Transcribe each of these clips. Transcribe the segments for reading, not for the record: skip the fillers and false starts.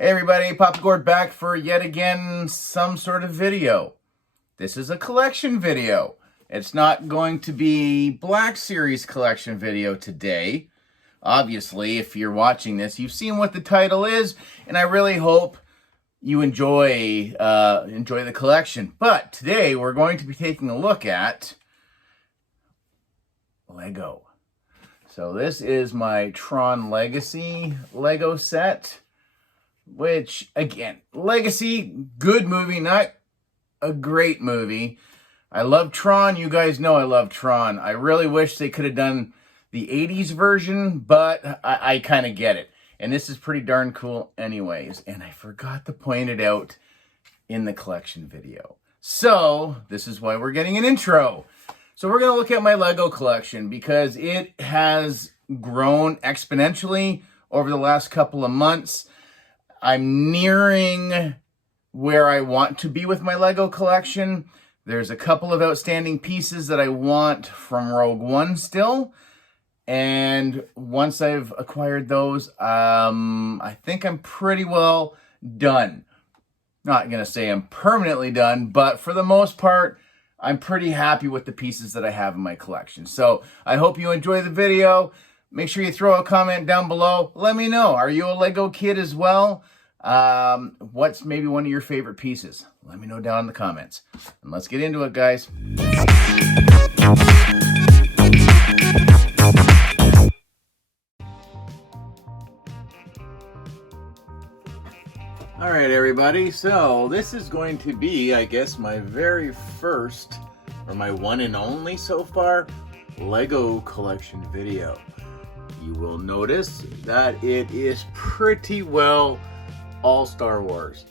Hey everybody, Papa Gord back for yet again some sort of video. This is a collection video. It's not going to be Black Series collection video today. Obviously, if you're watching this, you've seen what the title is, and I really hope you enjoy the collection. But today we're going to be taking a look at Lego. So this is my Tron Legacy Lego set. Which, again, Legacy, good movie, not a great movie. I love Tron. You guys know I love Tron. I really wish they could have done the 80s version, but I kind of get it. And this is pretty darn cool anyways. And I forgot to point it out in the collection video. So, this is why we're getting an intro. So we're going to look at my Lego collection because it has grown exponentially over the last couple of months. I'm nearing where I want to be with my Lego collection. There's a couple of outstanding pieces that I want from Rogue One still. And once I've acquired those, I think I'm pretty well done. Not going to say I'm permanently done, but for the most part, I'm pretty happy with the pieces that I have in my collection. So I hope you enjoy the video. Make sure you throw a comment down below. Let me know. Are you a Lego kid as well? What's maybe one of your favorite pieces? Let me know down in the comments. And let's get into it, guys. All right, everybody. So this is going to be, I guess, my very first, or my one and only so far, Lego collection video. You will notice that it is pretty well all Star Wars,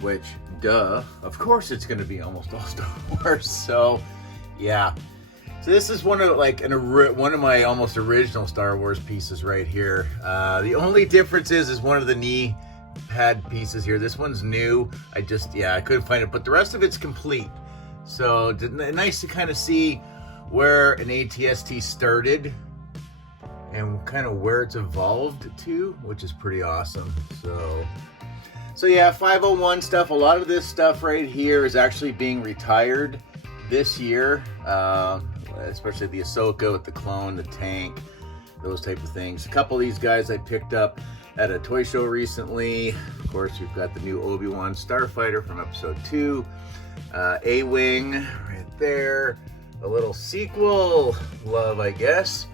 which, duh, of course it's going to be almost all Star Wars. So, yeah. So this is one of my almost original Star Wars pieces right here. The only difference is one of the knee pad pieces here. This one's new. I couldn't find it, but the rest of it's complete. So nice to kind of see where an ATST started and kind of where it's evolved to, which is pretty awesome. So yeah, 501 stuff. A lot of this stuff right here is actually being retired this year, especially the Ahsoka with the clone, the tank, those type of things. A couple of these guys I picked up at a toy show recently. Of course, we've got the new Obi-Wan Starfighter from episode 2, A-Wing right there, a little sequel love, I guess.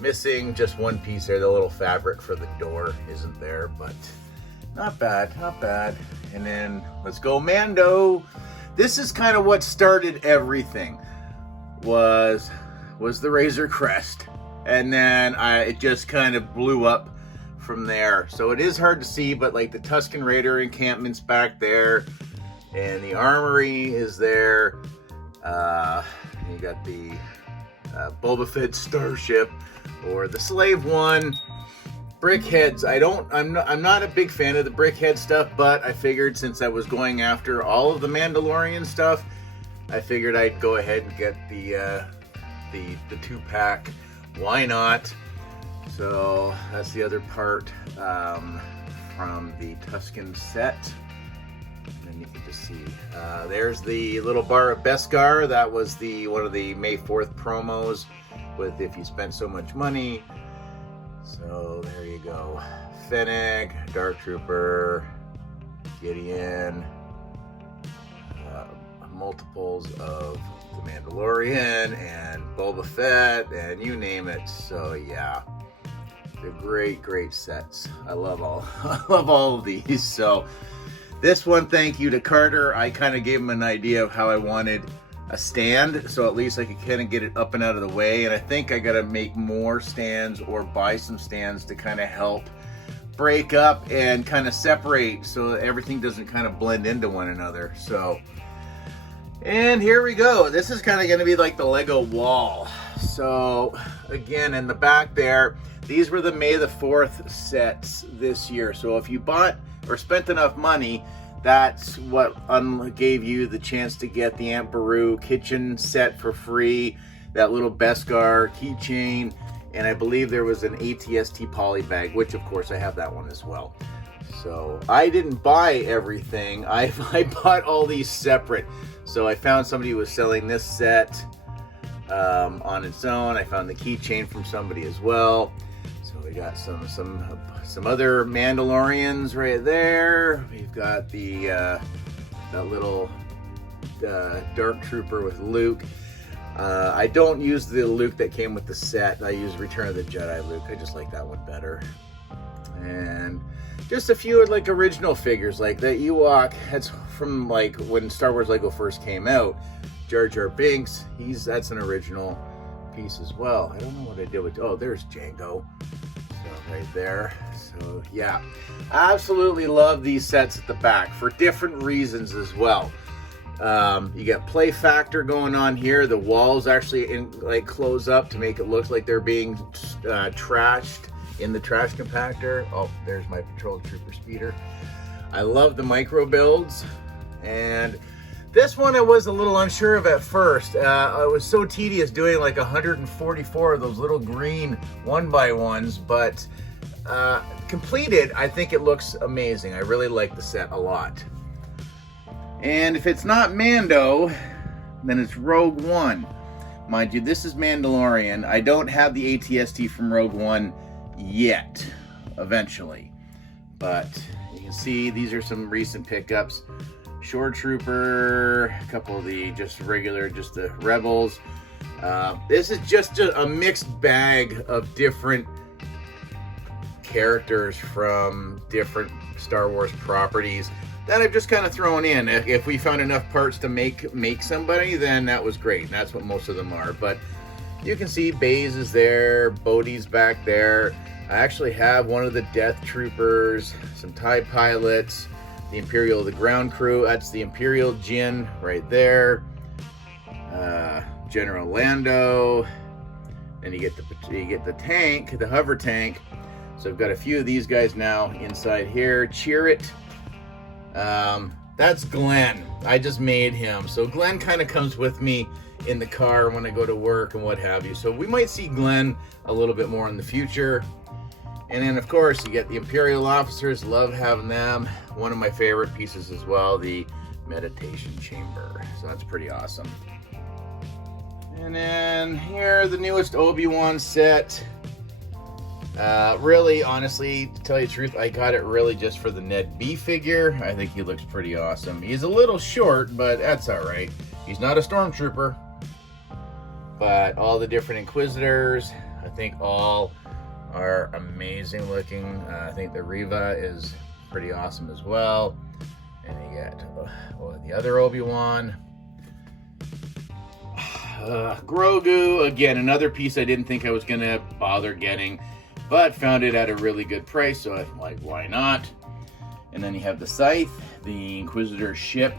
Missing just one piece there. The little fabric for the door isn't there, but not bad, not bad. And then let's go Mando. This is kind of what started everything. Was the Razor Crest, and then it just kind of blew up from there. So it is hard to see, but like the Tusken Raider encampment's back there, and the armory is there. You got the Boba Fett starship, or the Slave One. Brickheads, I'm not a big fan of the brickhead stuff, but I figured since I was going after all of the Mandalorian stuff, I figured I'd go ahead and get the 2-pack. Why not? So that's the other part from the Tusken set. And then you can just see, there's the little bar of Beskar. That was one of the May 4th promos with If You Spent So Much Money. So there you go. Fennec, Dark Trooper, Gideon, multiples of the Mandalorian and Boba Fett, and you name it. So yeah, they're great sets. I love all of these. So this one, thank you to Carter. I kind of gave him an idea of how I wanted a stand, so at least I could kind of get it up and out of the way. And I think I got to make more stands or buy some stands to kind of help break up and kind of separate so that everything doesn't kind of blend into one another. So, and here we go. This is kind of going to be like the Lego wall. So again, in the back there, these were the May the 4th sets this year. So if you bought or spent enough money, that's what gave you the chance to get the Aunt Beru kitchen set for free, that little Beskar keychain, and I believe there was an ATST poly bag, which of course I have that one as well. So I didn't buy everything. I bought all these separate. So I found somebody who was selling this set on its own. I found the keychain from somebody as well. So we got some other Mandalorians right there. We've got the that little Dark Trooper with Luke. I don't use the Luke that came with the set. I use Return of the Jedi Luke. I just like that one better. And just a few like original figures, like the Ewok. That's from like when Star Wars Lego first came out. Jar Jar Binks. That's an original piece as well. I don't know what I did with. Oh, there's Django. So right there. So yeah, absolutely love these sets at the back for different reasons as well. You get play factor going on here. The walls actually close up to make it look like they're being trashed in the trash compactor. Oh, there's my patrol trooper speeder. I love the micro builds, and this one I was a little unsure of at first. It was so tedious doing like 144 of those little green 1x1s, but completed, I think it looks amazing. I really like the set a lot. And if it's not Mando, then it's Rogue One. Mind you, this is Mandalorian. I don't have the ATST from Rogue One yet, eventually. But you can see these are some recent pickups. Shore Trooper, a couple of the just the Rebels. This is just a mixed bag of different characters from different Star Wars properties that I've just kind of thrown in. If we found enough parts to make somebody, then that was great. And that's what most of them are. But you can see Baze is there, Bodhi's back there. I actually have one of the Death Troopers, some TIE pilots, the Imperial, the ground crew. That's the Imperial Jin right there. General Lando. Then you get the tank, the hover tank. So I've got a few of these guys now inside here. Chirrut. That's Glenn. I just made him. So Glenn kind of comes with me in the car when I go to work and what have you. So we might see Glenn a little bit more in the future. And then of course you get the Imperial officers. Love having them. One of my favorite pieces as well, the meditation chamber. So that's pretty awesome. And then here, the newest Obi-Wan set. Really, honestly, to tell you the truth, I got it really just for the ned-b figure. I think he looks pretty awesome. He's a little short, but that's all right. He's not a stormtrooper. But all the different Inquisitors, I think all are amazing looking. I think the Reva is pretty awesome as well. And you get the other Obi-Wan. Grogu, again, another piece I didn't think I was going to bother getting, but found it at a really good price, so I'm like, why not? And then you have the Scythe, the Inquisitor ship.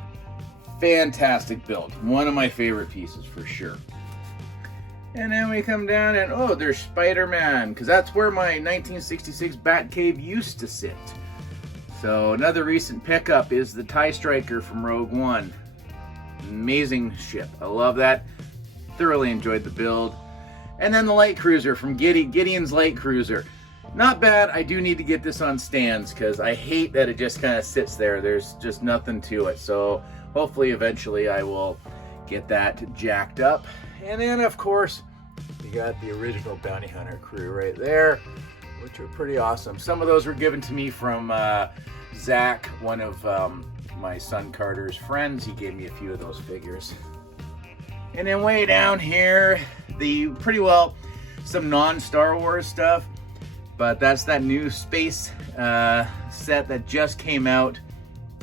Fantastic build. One of my favorite pieces for sure. And then we come down and, oh, there's Spider-Man, because that's where my 1966 Batcave used to sit. So another recent pickup is the TIE Striker from Rogue One. Amazing ship. I love that. Thoroughly enjoyed the build. And then the Light Cruiser from Gideon's Light Cruiser. Not bad. I do need to get this on stands because I hate that it just kind of sits there. There's just nothing to it. So hopefully eventually I will get that jacked up. And then of course you got the original Bounty Hunter crew right there, which are pretty awesome. Some of those were given to me from Zach, one of my son Carter's friends. He gave me a few of those figures. And then way down here, some non-Star Wars stuff, but that's that new space set that just came out.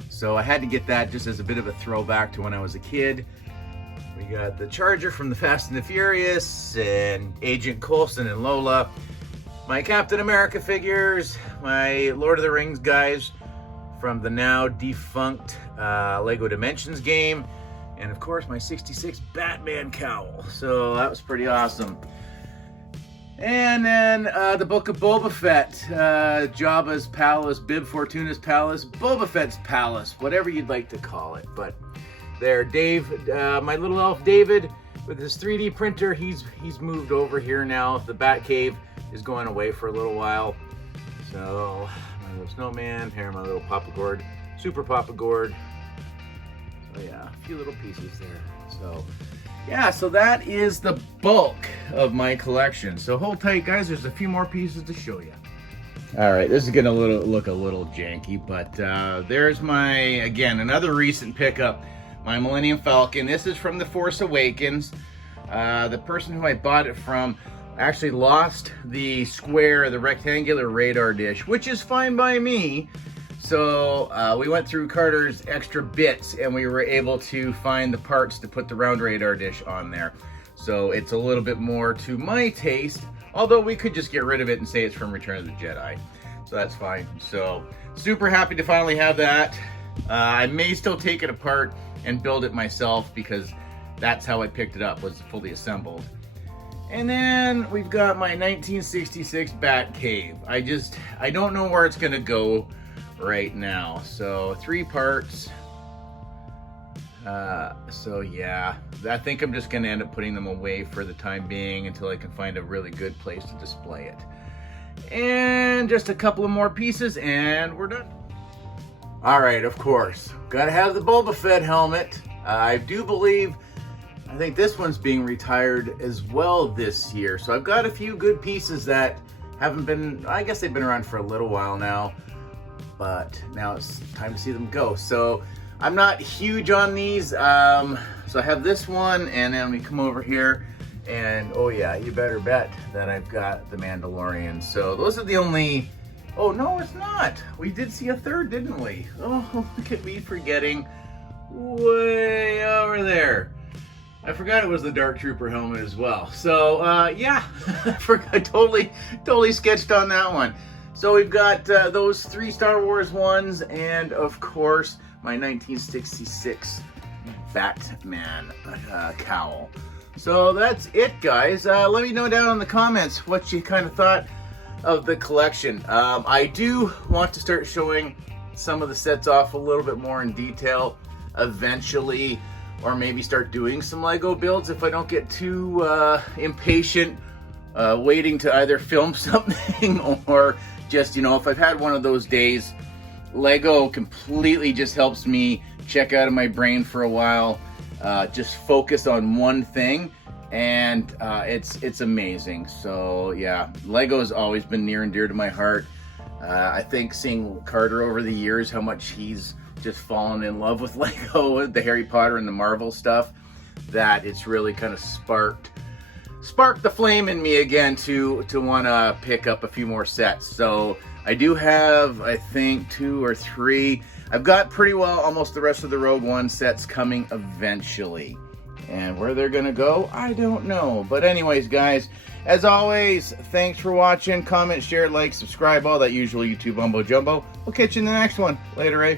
So I had to get that just as a bit of a throwback to when I was a kid. We got the Charger from the Fast and the Furious, and Agent Coulson and Lola. My Captain America figures, my Lord of the Rings guys from the now defunct Lego Dimensions game, and of course my 66 Batman cowl. So that was pretty awesome. And then the Book of Boba Fett, Jabba's palace, Bib Fortuna's palace, Boba Fett's palace, whatever you'd like to call it. But there, Dave, my little elf David, with his 3D printer, he's moved over here now. The Batcave is going away for a little while. So my little snowman. Here, my little Papa Gourd, Super Papa Gourd. So yeah, a few little pieces there. So yeah, so that is the bulk of my collection. So hold tight, guys. There's a few more pieces to show you. All right, this is gonna look a little janky, but there's my, again, another recent pickup, my Millennium Falcon. This is from The Force Awakens. The person who I bought it from actually lost the rectangular radar dish, which is fine by me. So we went through Carter's extra bits and we were able to find the parts to put the round radar dish on there. So it's a little bit more to my taste, although we could just get rid of it and say it's from Return of the Jedi. So that's fine. So super happy to finally have that. I may still take it apart and build it myself because that's how I picked it up, was fully assembled. And then we've got my 1966 Bat Cave. I don't know where it's gonna go right now. So 3 parts. So yeah, I think I'm just gonna end up putting them away for the time being until I can find a really good place to display it. And just a couple of more pieces and we're done. All right, of course, gotta have the Boba Fett helmet. I do believe, I think this one's being retired as well this year. So I've got a few good pieces that haven't been, I guess they've been around for a little while now, but now it's time to see them go. So I'm not huge on these. So I have this one, and then we come over here and oh yeah, you better bet that I've got the Mandalorian. So those are the only, oh no, it's not. We did see a third, didn't we? Oh, look at me forgetting way over there. I forgot it was the Dark Trooper helmet as well. So yeah, I totally sketched on that one. So we've got those 3 Star Wars ones, and of course my 1966 Batman cowl. So that's it, guys. Let me know down in the comments what you kind of thought of the collection. I do want to start showing some of the sets off a little bit more in detail eventually, or maybe start doing some Lego builds if I don't get too impatient waiting to either film something or just, you know, if I've had one of those days. Lego completely just helps me check out of my brain for a while, just focus on one thing, and it's amazing. So yeah, Lego has always been near and dear to my heart. I think seeing Carter over the years, how much he's just fallen in love with Lego, the Harry Potter and the Marvel stuff, that it's really kind of sparked the flame in me again to want to pick up a few more sets. So I do have, I think, 2 or 3. I've got pretty well almost the rest of the Rogue One sets coming eventually. And where they're gonna go, I don't know. But anyways, guys, as always, thanks for watching. Comment, share, like, subscribe, all that usual YouTube mumbo jumbo. We'll catch you in the next one. Later, eh?